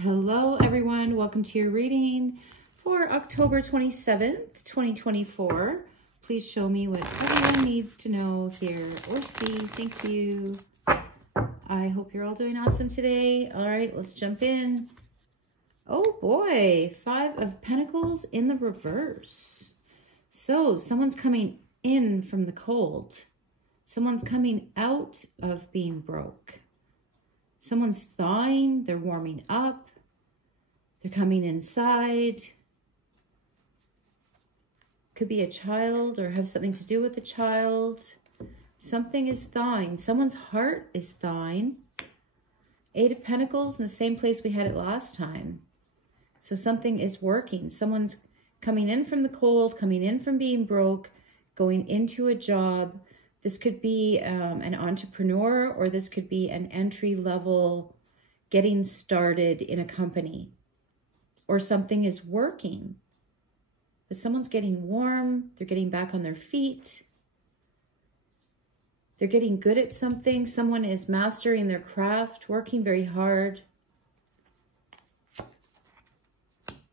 Hello, everyone. Welcome to your reading for October 27th, 2024. Please show me what everyone needs to know, hear, or see. Thank you. I hope you're all doing awesome today. All right, let's jump in. Oh, boy. 5 of Pentacles in the reverse. So someone's coming in from the cold. Someone's coming out of being broke. Someone's thawing, they're warming up, they're coming inside. Could be a child or have something to do with a child. Something is thawing. Someone's heart is thawing. 8 of Pentacles in the same place we had it last time. So something is working. Someone's coming in from the cold, coming in from being broke, going into a job. This could be an entrepreneur, or this could be an entry level getting started in a company, or something is working, but someone's getting warm. They're getting back on their feet. They're getting good at something. Someone is mastering their craft, working very hard.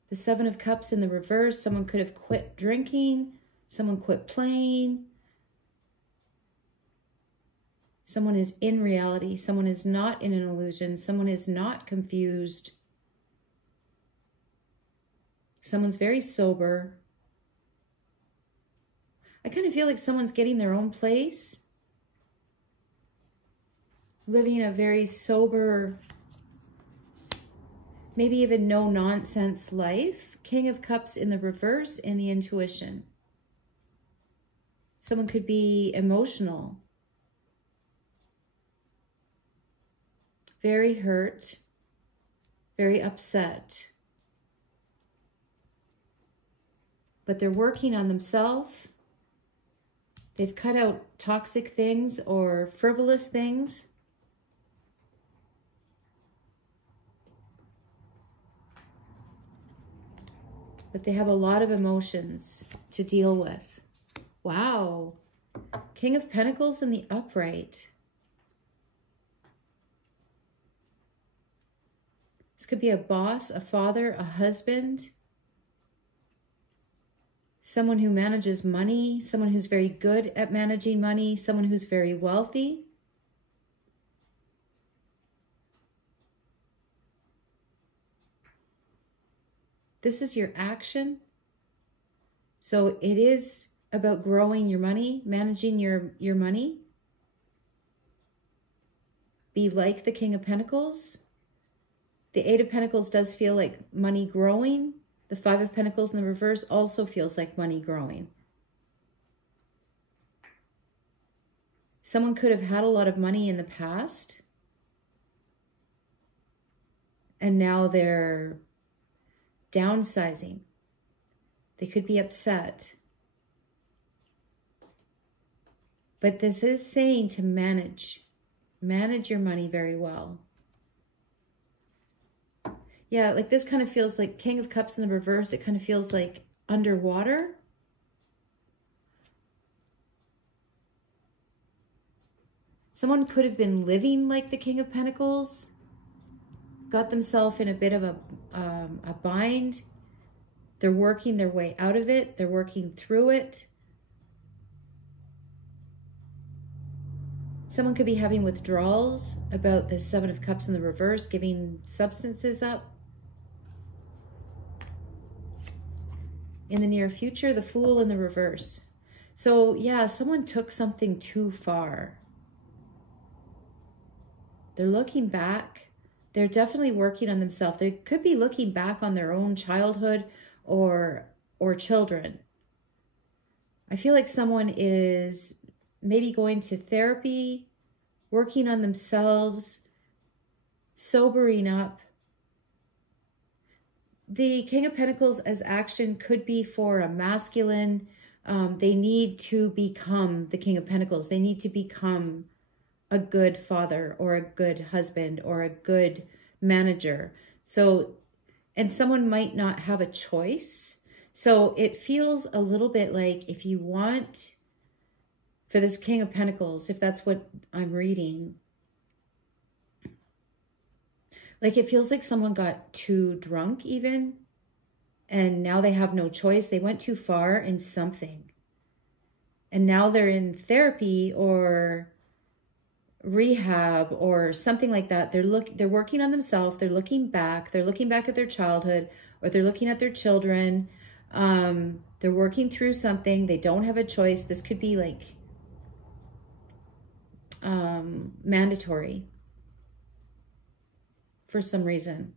The 7 of Cups in the reverse. Someone could have quit drinking. Someone quit playing. Someone is in reality. Someone is not in an illusion. Someone is not confused. Someone's very sober. I kind of feel like someone's getting their own place, living a very sober, maybe even no-nonsense life. King of Cups in the reverse and the intuition. Someone could be emotional, very hurt, very upset. But they're working on themselves. They've cut out toxic things or frivolous things. But they have a lot of emotions to deal with. Wow. King of Pentacles in the upright. This could be a boss, a father, a husband, someone who manages money, someone who's very good at managing money, someone who's very wealthy. This is your action. So it is about growing your money, managing your money. Be like the King of Pentacles. The 8 of Pentacles does feel like money growing. The 5 of Pentacles in the reverse also feels like money growing. Someone could have had a lot of money in the past, and now they're downsizing. They could be upset. But this is saying to manage your money very well. Yeah, like this kind of feels like King of Cups in the reverse. It kind of feels like underwater. Someone could have been living like the King of Pentacles, got themselves in a bit of a bind. They're working their way out of it. They're working through it. Someone could be having withdrawals about the 7 of Cups in the reverse, giving substances up. In the near future, the Fool in the reverse. So yeah, someone took something too far. They're looking back. They're definitely working on themselves. They could be looking back on their own childhood or children. I feel like someone is maybe going to therapy, working on themselves, sobering up. The King of Pentacles as action could be for a masculine. They need to become the King of Pentacles. They need to become a good father or a good husband or a good manager. So, and someone might not have a choice. So it feels a little bit like if you want, for this King of Pentacles, if that's what I'm reading, Like it feels like someone got too drunk even, and now they have no choice. They went too far in something. And now they're in therapy or rehab or something like that. They're working on themselves. They're looking back at their childhood, or they're looking at their children. They're working through something. They don't have a choice. This could be like mandatory for some reason,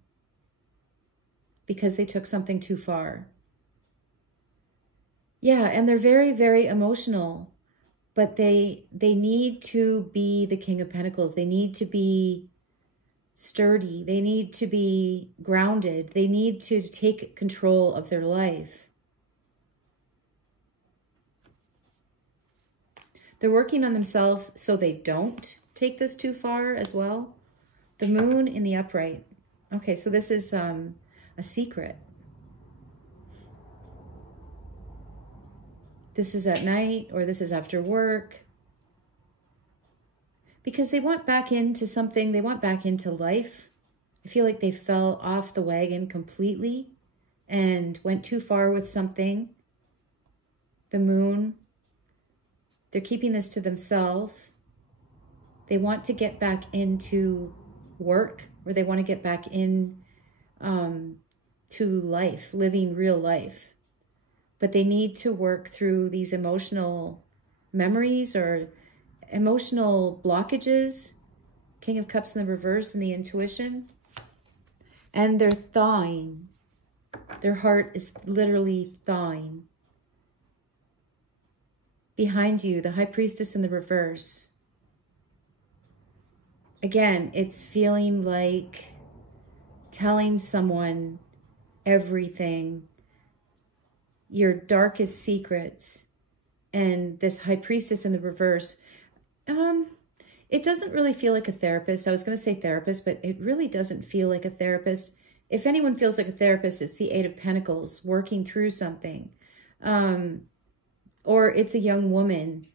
because they took something too far. Yeah, and they're very, very emotional, but they need to be the King of Pentacles. They need to be sturdy. They need to be grounded. They need to take control of their life. They're working on themselves so they don't take this too far as well. The Moon in the upright. Okay, so this is a secret. This is at night, or this is after work. Because they want back into something. They want back into life. I feel like they fell off the wagon completely and went too far with something. The Moon. They're keeping this to themselves. They want to get back into work, or they want to get back in to life, living real life. But they need to work through these emotional memories or emotional blockages. King of Cups in the reverse and the intuition. And they're thawing. Their heart is literally thawing. Behind you, the High Priestess in the reverse. Again, it's feeling like telling someone everything, your darkest secrets. And this High Priestess in the reverse, it doesn't really feel like a therapist. I was going to say therapist, but it really doesn't feel like a therapist. If anyone feels like a therapist, it's the Eight of Pentacles working through something. Or it's a young woman,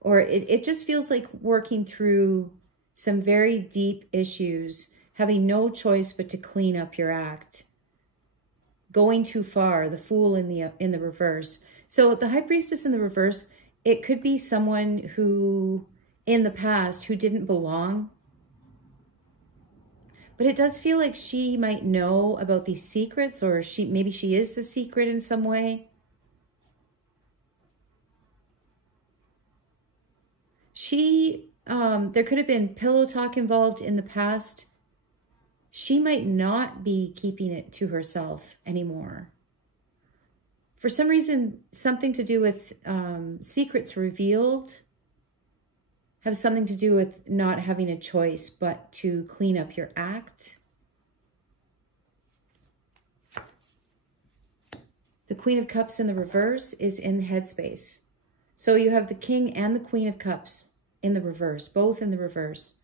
or it just feels like working through some very deep issues, having no choice but to clean up your act. Going too far, the Fool in the reverse. So the High Priestess in the reverse, it could be someone who, in the past, who didn't belong. But it does feel like she might know about these secrets, or maybe she is the secret in some way. There could have been pillow talk involved in the past. She might not be keeping it to herself anymore. For some reason, something to do with secrets revealed have something to do with not having a choice but to clean up your act. The Queen of Cups in the reverse is in the headspace. So you have the King and the Queen of Cups in the reverse, both in the reverse.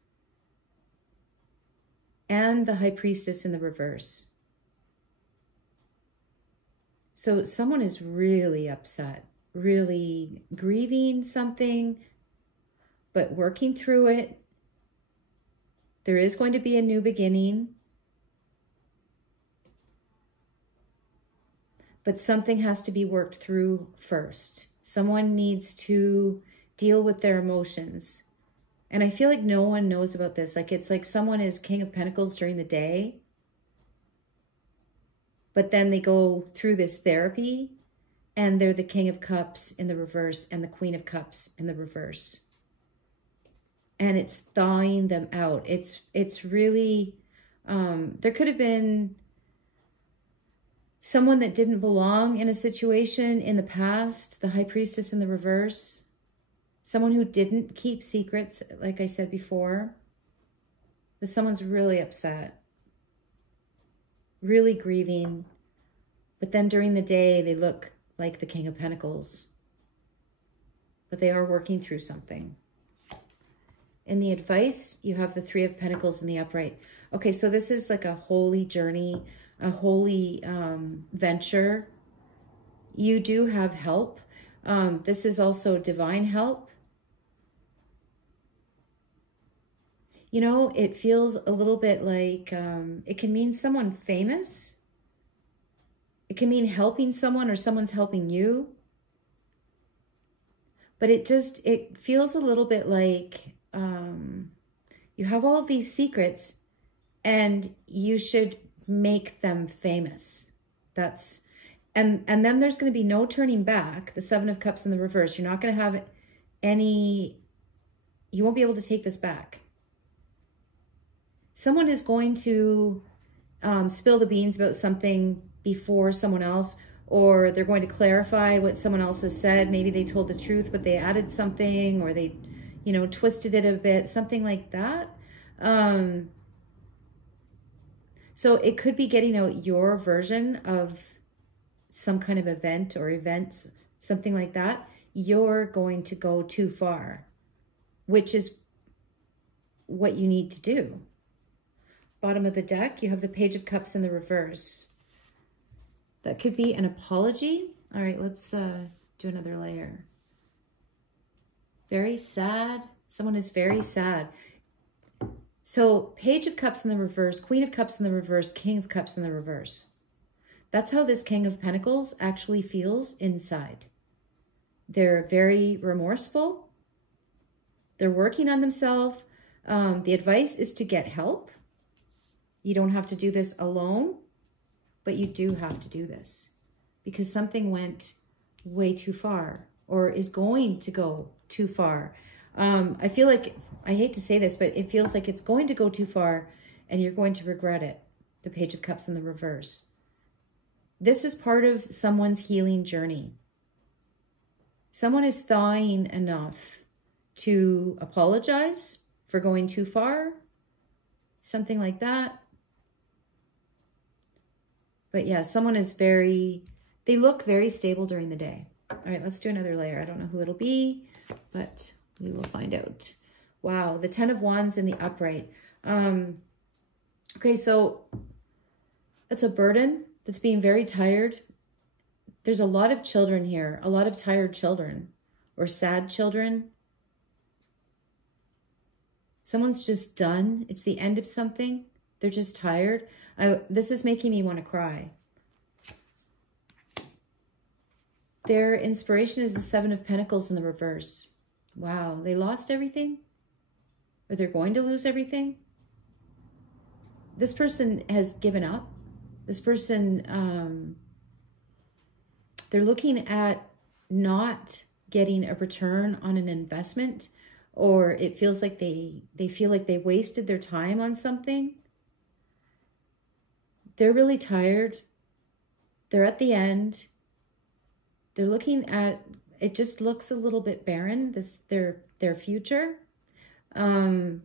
And the High Priestess in the reverse. So someone is really upset, really grieving something, but working through it. There is going to be a new beginning. But something has to be worked through first. Someone needs to deal with their emotions. And I feel like no one knows about this. Like it's like someone is King of Pentacles during the day, but then they go through this therapy and they're the King of Cups in the reverse and the Queen of Cups in the reverse. And it's thawing them out. It's really, there could have been someone that didn't belong in a situation in the past, the High Priestess in the reverse. Someone who didn't keep secrets, like I said before. But someone's really upset. Really grieving. But then during the day, they look like the King of Pentacles. But they are working through something. In the advice, you have the Three of Pentacles in the upright. Okay, so this is like a holy journey, a holy venture. You do have help. This is also divine help. You know, it feels a little bit like it can mean someone famous. It can mean helping someone or someone's helping you. But it feels a little bit like you have all of these secrets and you should make them famous. And then there's going to be no turning back. The Seven of Cups in the reverse. You're not going to have you won't be able to take this back. Someone is going to spill the beans about something before someone else, or they're going to clarify what someone else has said. Maybe they told the truth, but they added something, or they, you know, twisted it a bit, something like that. So it could be getting out your version of some kind of event or events, something like that. You're going to go too far, which is what you need to do. Bottom of the deck, you have the Page of Cups in the reverse. That could be an apology. All right, let's do another layer. Very sad. Someone is very sad. So Page of Cups in the reverse, Queen of Cups in the reverse, King of Cups in the reverse. That's how this King of Pentacles actually feels inside. They're very remorseful. They're working on themselves. The advice is to get help. You don't have to do this alone, but you do have to do this because something went way too far or is going to go too far. I feel like, I hate to say this, but it feels like it's going to go too far and you're going to regret it. The Page of Cups in the reverse. This is part of someone's healing journey. Someone is thawing enough to apologize for going too far, something like that. But yeah, someone is they look very stable during the day. All right, let's do another layer. I don't know who it'll be, but we will find out. Wow, the 10 of Wands in the upright. Okay, so that's a burden that's being very tired. There's a lot of children here, a lot of tired children or sad children. Someone's just done. It's the end of something. They're just tired. This is making me want to cry. Their inspiration is the Seven of Pentacles in the reverse. Wow, they lost everything? Or they're going to lose everything? This person has given up. This person, they're looking at not getting a return on an investment, or it feels like they feel like they wasted their time on something. They're really tired. They're at the end. They're looking at, it just looks a little bit barren, their future. But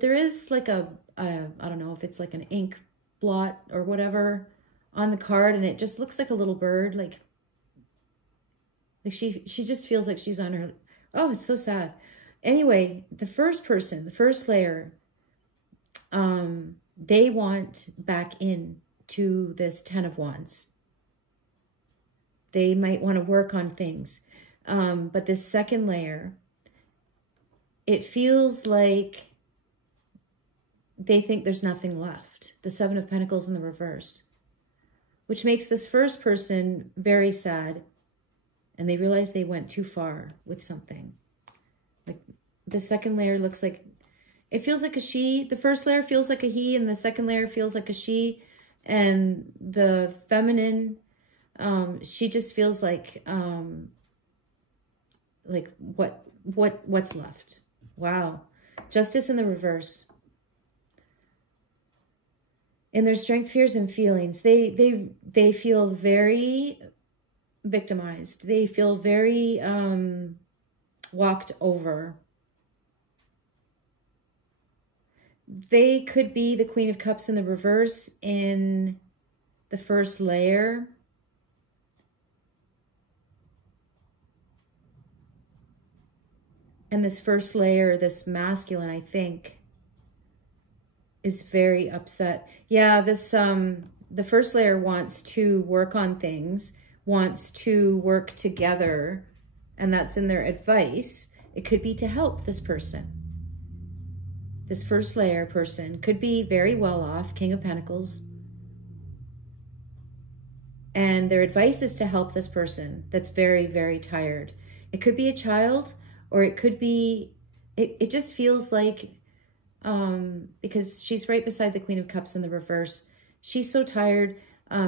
there is like I don't know if it's like an ink blot or whatever on the card, and it just looks like a little bird, like she just feels like she's on her, oh, it's so sad. Anyway, the first person, the first layer, they want back in to this 10 of Wands. They might want to work on things. But this second layer, it feels like they think there's nothing left. The Seven of Pentacles in the reverse, which makes this first person very sad. And they realize they went too far with something. Like the second layer looks like, it feels like a she. The first layer feels like a he, and the second layer feels like a she. And the feminine, she just feels like what's left. Wow. Justice in the reverse. In their strength, fears, and feelings, they feel very victimized. They feel very walked over. They could be the Queen of Cups in the reverse in the first layer. And this first layer, this masculine, I think, is very upset. Yeah, this the first layer wants to work on things, wants to work together, and that's in their advice. It could be to help this person. This first layer person could be very well off, King of Pentacles. And their advice is to help this person that's very, very tired. It could be a child, or it could be, it just feels like, because she's right beside the Queen of Cups in the reverse. She's so tired.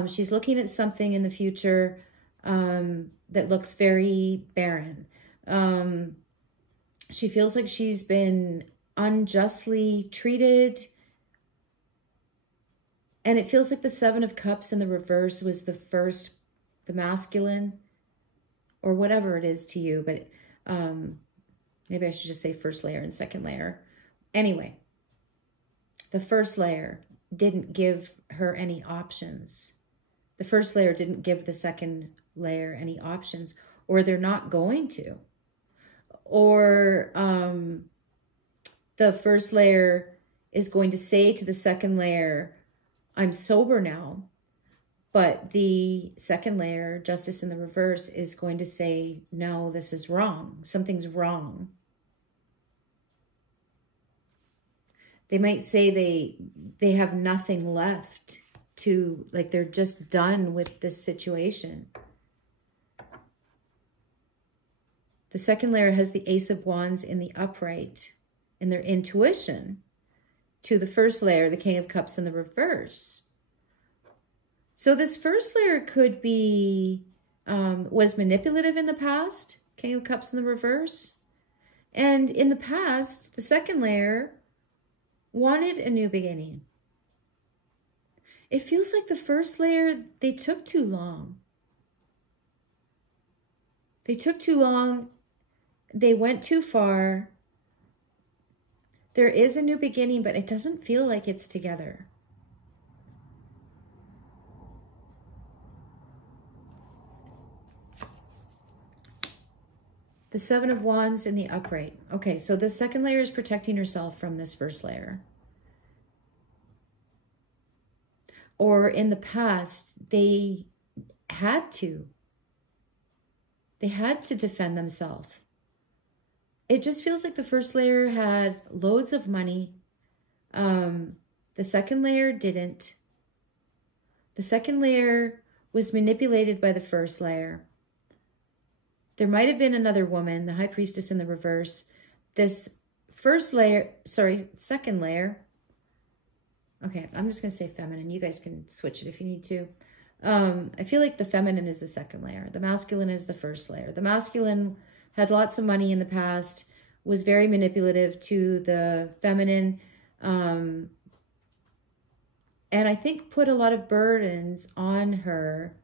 She's looking at something in the future that looks very barren. She feels like she's been unjustly treated. And it feels like the Seven of Cups in the reverse was the masculine, or whatever it is to you. But maybe I should just say first layer and second layer. Anyway, the first layer didn't give her any options. The first layer didn't give the second layer any options, or they're not going to. Or the first layer is going to say to the second layer, I'm sober now. But the second layer, Justice in the reverse, is going to say, no, this is wrong. Something's wrong. They might say they have nothing left to, like, they're just done with this situation. The second layer has the Ace of Wands in the upright in their intuition to the first layer, the King of Cups in the reverse. So this first layer could be, was manipulative in the past, King of Cups in the reverse. And in the past, the second layer wanted a new beginning. It feels like the first layer, they took too long. They took too long. They went too far. There is a new beginning, but it doesn't feel like it's together. The Seven of Wands in the upright. Okay, so the second layer is protecting herself from this first layer. Or in the past, they had to. They had to defend themselves. It just feels like the first layer had loads of money. The second layer didn't. The second layer was manipulated by the first layer. There might have been another woman, the High Priestess in the reverse. This first layer, sorry, second layer. Okay, I'm just going to say feminine. You guys can switch it if you need to. I feel like the feminine is the second layer. The masculine is the first layer. The masculine had lots of money in the past, was very manipulative to the feminine, and I think put a lot of burdens on her.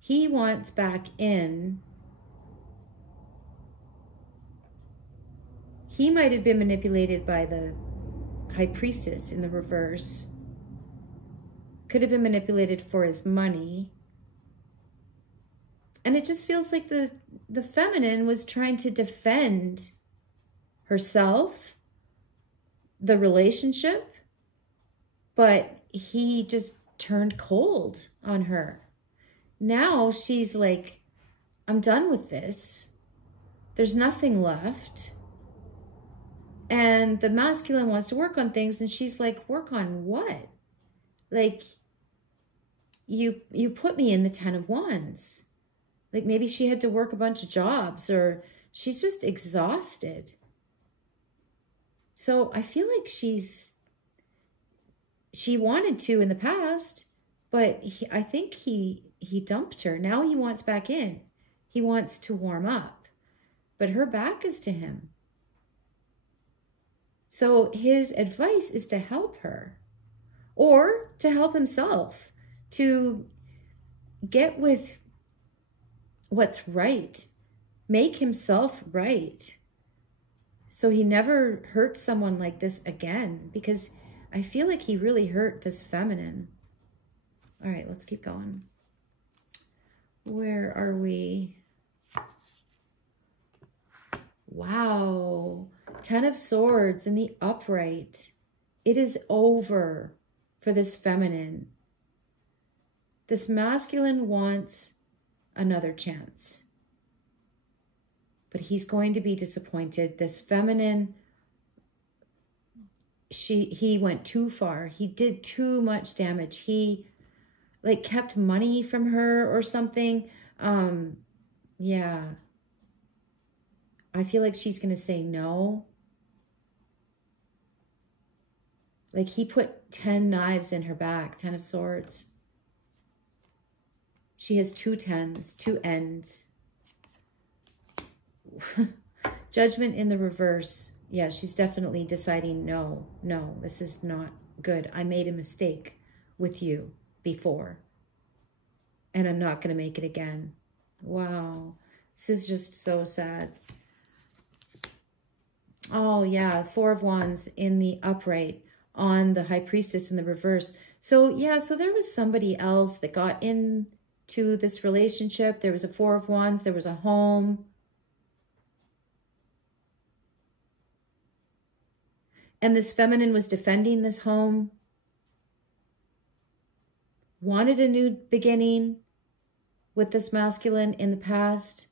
He wants back in. He might have been manipulated by the High Priestess in the reverse. Could have been manipulated for his money. And it just feels like the feminine was trying to defend herself, the relationship, but he just turned cold on her. Now she's like, I'm done with this. There's nothing left. And the masculine wants to work on things, and she's like, work on what? Like, you put me in the 10 of Wands. Like, maybe she had to work a bunch of jobs, or she's just exhausted. So I feel like she wanted to in the past, but I think he dumped her. Now he wants back in. He wants to warm up, but her back is to him. So his advice is to help her, or to help himself, to get with what's right, make himself right, so he never hurts someone like this again, because I feel like he really hurt this feminine. All right, let's keep going. Where are we? Wow. 10 of Swords in the upright. It is over for this feminine. This masculine wants another chance, but he's going to be disappointed. This feminine he went too far. He did too much damage. He like kept money from her or something. Yeah. I feel like she's going to say no. Like he put 10 knives in her back, 10 of swords. She has 2 10s, 2 ends. Judgment in the reverse. Yeah, she's definitely deciding, no, this is not good. I made a mistake with you before, and I'm not going to make it again. Wow. This is just so sad. Oh, yeah, 4 of Wands in the upright on the High Priestess in the reverse. So, yeah, so there was somebody else that got into this relationship. There was a 4 of Wands. There was a home. And this feminine was defending this home, wanted a new beginning with this masculine in the past,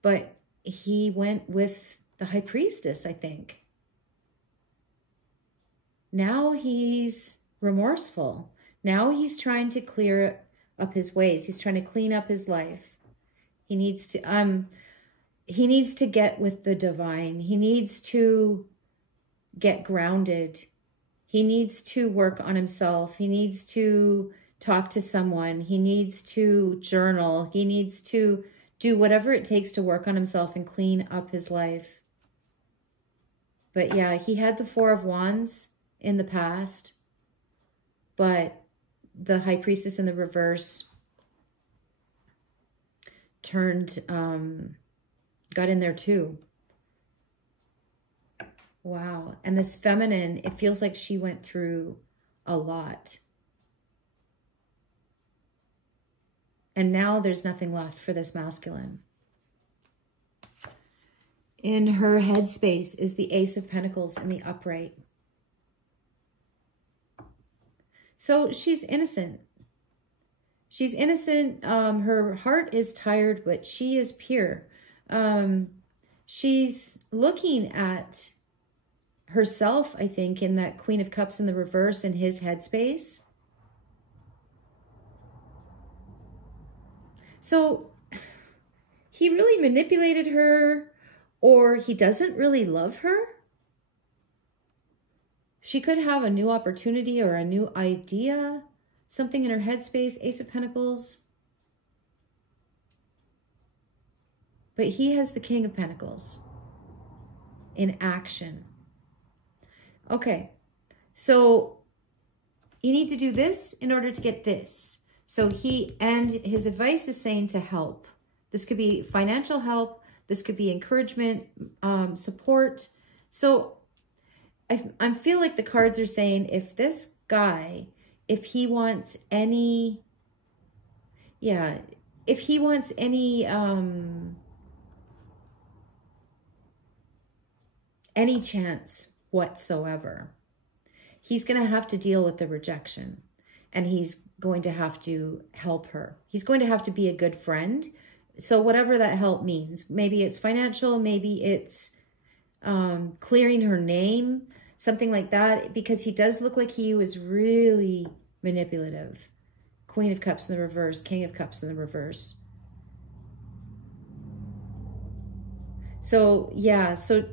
but he went with the High Priestess, I think. Now he's remorseful. Now he's trying to clear up his ways. He's trying to clean up his life. He needs to get with the divine. He needs to get grounded. He needs to work on himself. He needs to talk to someone. He needs to journal. He needs to do whatever it takes to work on himself and clean up his life. But yeah, he had the 4 of Wands in the past, but the High Priestess in the reverse turned, got in there too. Wow. And this feminine, it feels like she went through a lot. And now there's nothing left for this masculine. In her headspace is the Ace of Pentacles in the upright. So she's innocent. She's innocent. Her heart is tired, but she is pure. She's looking at herself, I think, in that Queen of Cups in the reverse in his headspace. So he really manipulated her, or he doesn't really love her. She could have a new opportunity or a new idea, something in her headspace, Ace of Pentacles. But he has the King of Pentacles in action. Okay, so you need to do this in order to get this. So his advice is saying to help. This could be financial help. This could be encouragement, support. So I feel like the cards are saying if this guy, if he wants any, if he wants any chance whatsoever, he's going to have to deal with the rejection, and he's going to have to help her. He's going to have to be a good friend. So whatever that help means, maybe it's financial, maybe it's clearing her name, something like that, because he does look like he was really manipulative. Queen of Cups in the reverse, King of Cups in the reverse. So yeah, so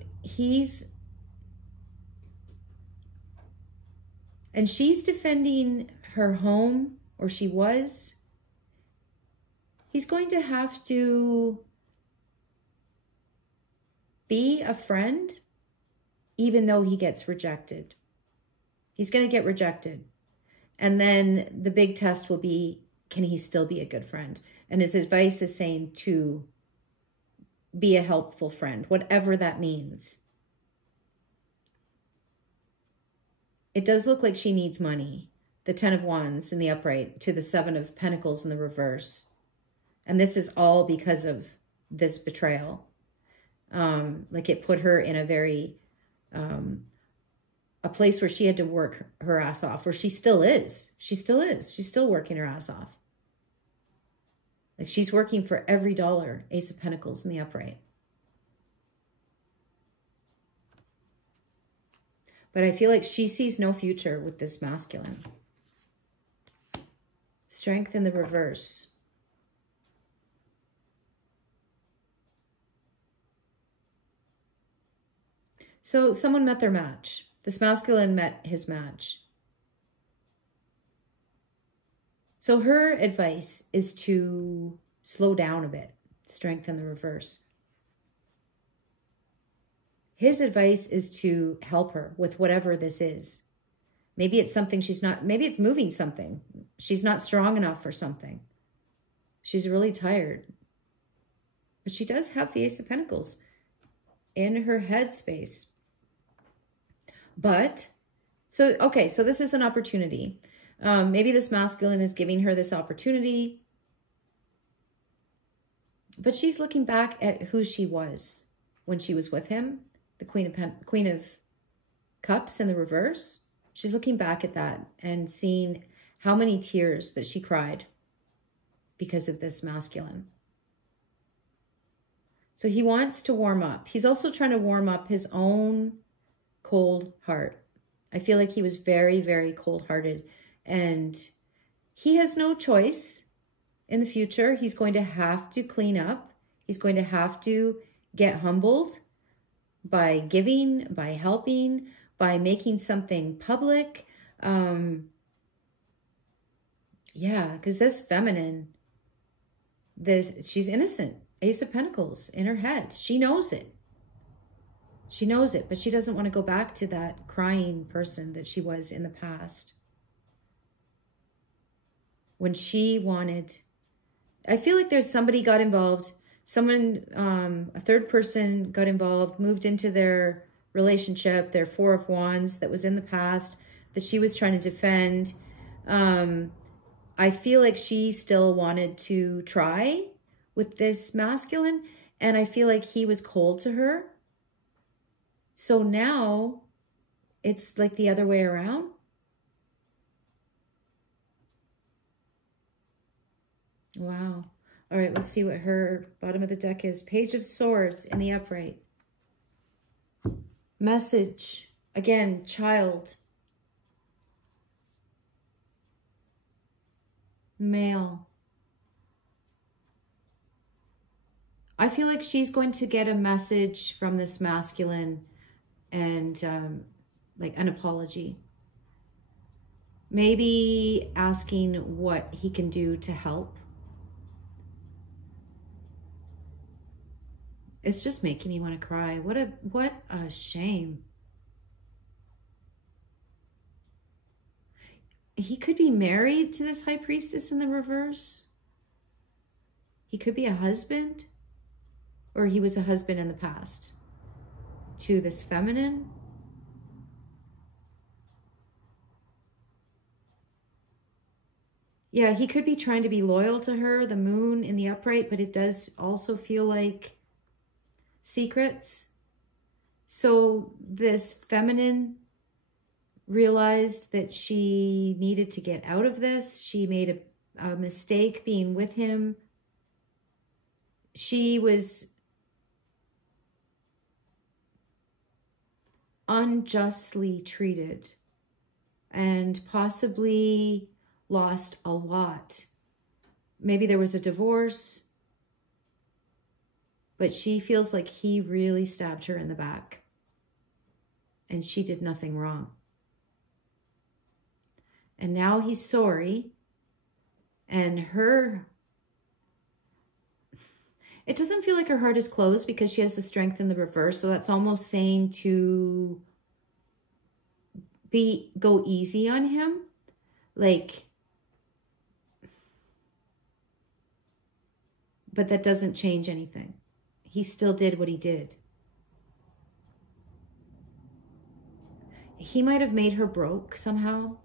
and she's defending her home, or she was. He's going to have to be a friend, even though he gets rejected. He's going to get rejected. And then the big test will be, can he still be a good friend? And his advice is saying to be a helpful friend, whatever that means. It does look like she needs money. The 10 of Wands in the upright to the 7 of Pentacles in the reverse. And this is all because of this betrayal. Like it put her in a very, a place where she had to work her ass off, where she still is. She still is. She's still working her ass off. Like she's working for every dollar. Ace of Pentacles in the upright. But I feel like she sees no future with this masculine. Strength in the reverse. So someone met their match. This masculine met his match. So her advice is to slow down a bit. Strength in the reverse. His advice is to help her with whatever this is. Maybe it's something she's not, maybe it's moving something. She's not strong enough for something. She's really tired. But she does have the Ace of Pentacles in her headspace. But, so, okay, so this is an opportunity. Maybe this masculine is giving her this opportunity. But she's looking back at who she was when she was with him. The Queen of Cups in the reverse. She's looking back at that and seeing how many tears that she cried because of this masculine. So he wants to warm up. He's also trying to warm up his own cold heart. I feel like he was very, very cold-hearted, and he has no choice in the future. He's going to have to clean up. He's going to have to get humbled by giving, by helping, by making something public. Yeah, because this feminine, she's innocent. Ace of Pentacles in her head. She knows it. She knows it, but she doesn't want to go back to that crying person that she was in the past. When she wanted, I feel like there's somebody got involved. Someone, a third person got involved, moved into their relationship, their Four of Wands that was in the past, that she was trying to defend. I feel like she still wanted to try with this masculine, and I feel like he was cold to her. So now it's like the other way around. Wow. All right, let's see what her bottom of the deck is. Page of Swords in the upright. Message. Again, child. Male. I feel like she's going to get a message from this masculine and like an apology. Maybe asking what he can do to help. It's just making me want to cry. What a shame. He could be married to this High Priestess in the reverse. He could be a husband, or he was a husband in the past to this feminine. Yeah, he could be trying to be loyal to her, the moon in the upright, but it does also feel like secrets. So this feminine realized that she needed to get out of this. She made a mistake being with him. She was unjustly treated and possibly lost a lot. Maybe there was a divorce, but she feels like he really stabbed her in the back and she did nothing wrong. And now he's sorry, and it doesn't feel like her heart is closed because she has the Strength in the reverse. So that's almost saying to go easy on him. Like, but that doesn't change anything. He still did what he did. He might have made her broke somehow,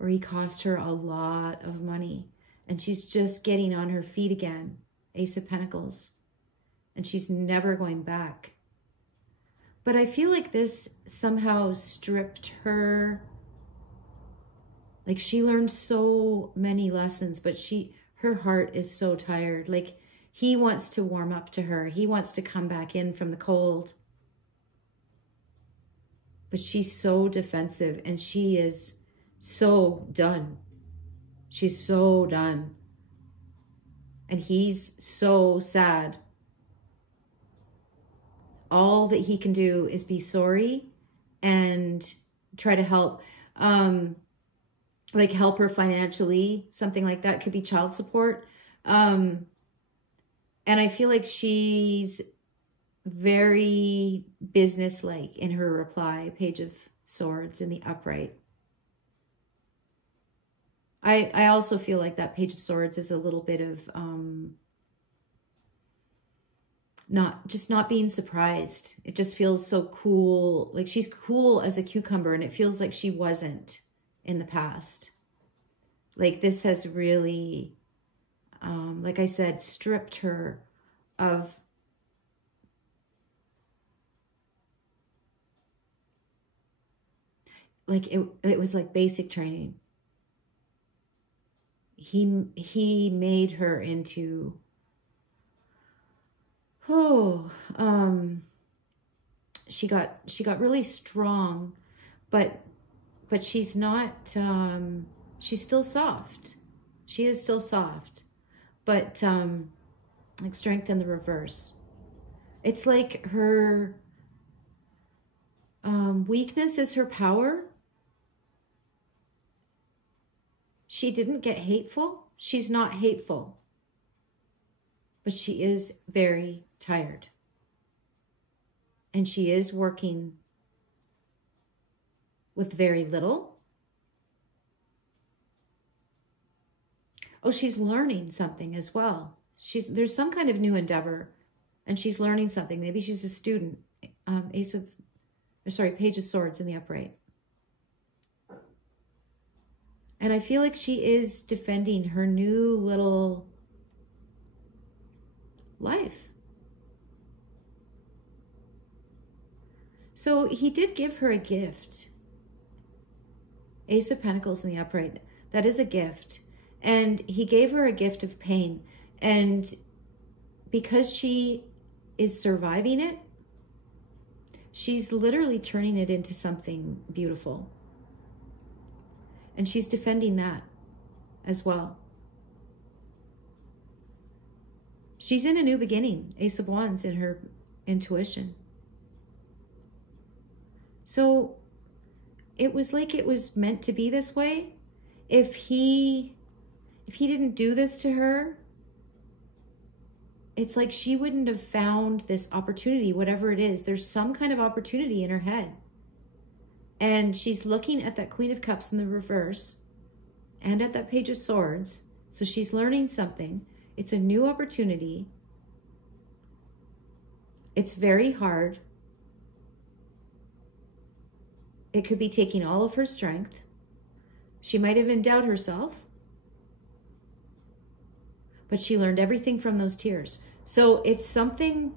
or he cost her a lot of money and she's just getting on her feet again. Ace of Pentacles. And she's never going back. But I feel like this somehow stripped her. Like, she learned so many lessons, but her heart is so tired. Like, he wants to warm up to her. He wants to come back in from the cold. but she's so defensive and she is so done. She's so done. And he's so sad. All that he can do is be sorry and try to help. Like help her financially, something like that. Could be child support. And I feel like she's very businesslike in her reply. Page of Swords in the upright. I also feel like that Page of Swords is a little bit of not being surprised. It just feels so cool. Like she's cool as a cucumber, and it feels like she wasn't in the past. Like this has really, like I said, stripped her of like it was like basic training. He made her into she got really strong, but she's not she's still soft. She is still soft, but like strength in the reverse. It's like her weakness is her power. She didn't get hateful. She's not hateful, but she is very tired. And she is working with very little. Oh, she's learning something as well. There's some kind of new endeavor, and she's learning something. Maybe she's a student. Page of Swords in the upright. And I feel like she is defending her new little life. So he did give her a gift. Ace of Pentacles in the upright. That is a gift. And he gave her a gift of pain. And because she is surviving it, she's literally turning it into something beautiful. And she's defending that as well. She's in a new beginning. Ace of Wands in her intuition. So it was like it was meant to be this way. If he didn't do this to her, it's like she wouldn't have found this opportunity, whatever it is. There's some kind of opportunity in her head. And she's looking at that Queen of Cups in the reverse and at that Page of Swords. So she's learning something. It's a new opportunity. It's very hard. It could be taking all of her strength. She might have endowed herself, but she learned everything from those tears. So it's something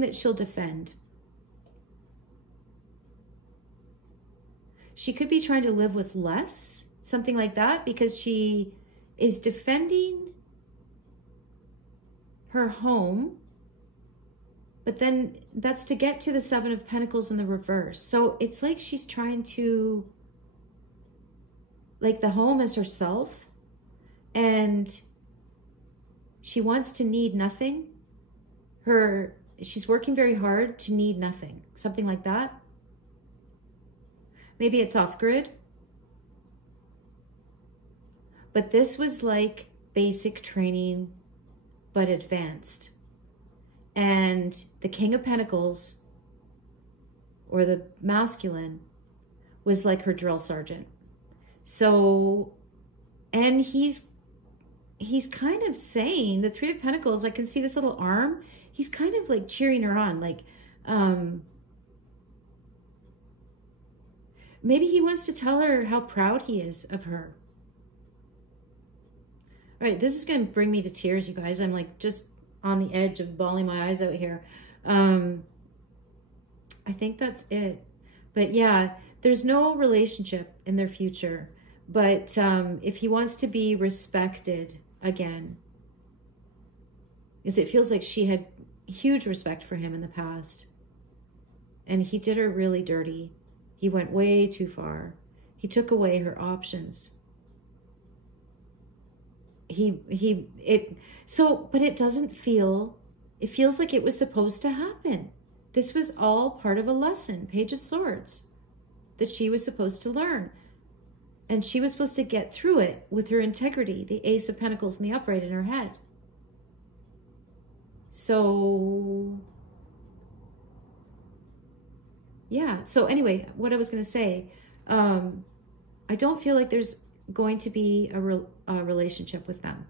that she'll defend. She could be trying to live with less, something like that, because she is defending her home. But then that's to get to the Seven of Pentacles in the reverse. So it's like she's trying to, like the home is herself, and she wants to need nothing. She's working very hard to need nothing, something like that. Maybe it's off grid. But this was like basic training, but advanced. And the King of Pentacles, or the masculine, was like her drill sergeant. So, and he's kind of saying, the Three of Pentacles, I can see this little arm. He's kind of like cheering her on, like, maybe he wants to tell her how proud he is of her. All right, this is going to bring me to tears, you guys. I'm like just on the edge of bawling my eyes out here. I think that's it. But yeah, there's no relationship in their future. But if he wants to be respected again, Because it feels like she had huge respect for him in the past. And he did her really dirty. He went way too far. He took away her options. But it doesn't feel, it feels like it was supposed to happen. This was all part of a lesson, Page of Swords, that she was supposed to learn. And she was supposed to get through it with her integrity, the Ace of Pentacles and the upright in her head. So, yeah. So anyway, what I was going to say, I don't feel like there's going to be a relationship with them.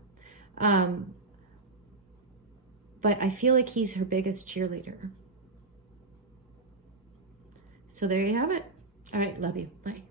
But I feel like he's her biggest cheerleader. So there you have it. All right. Love you. Bye.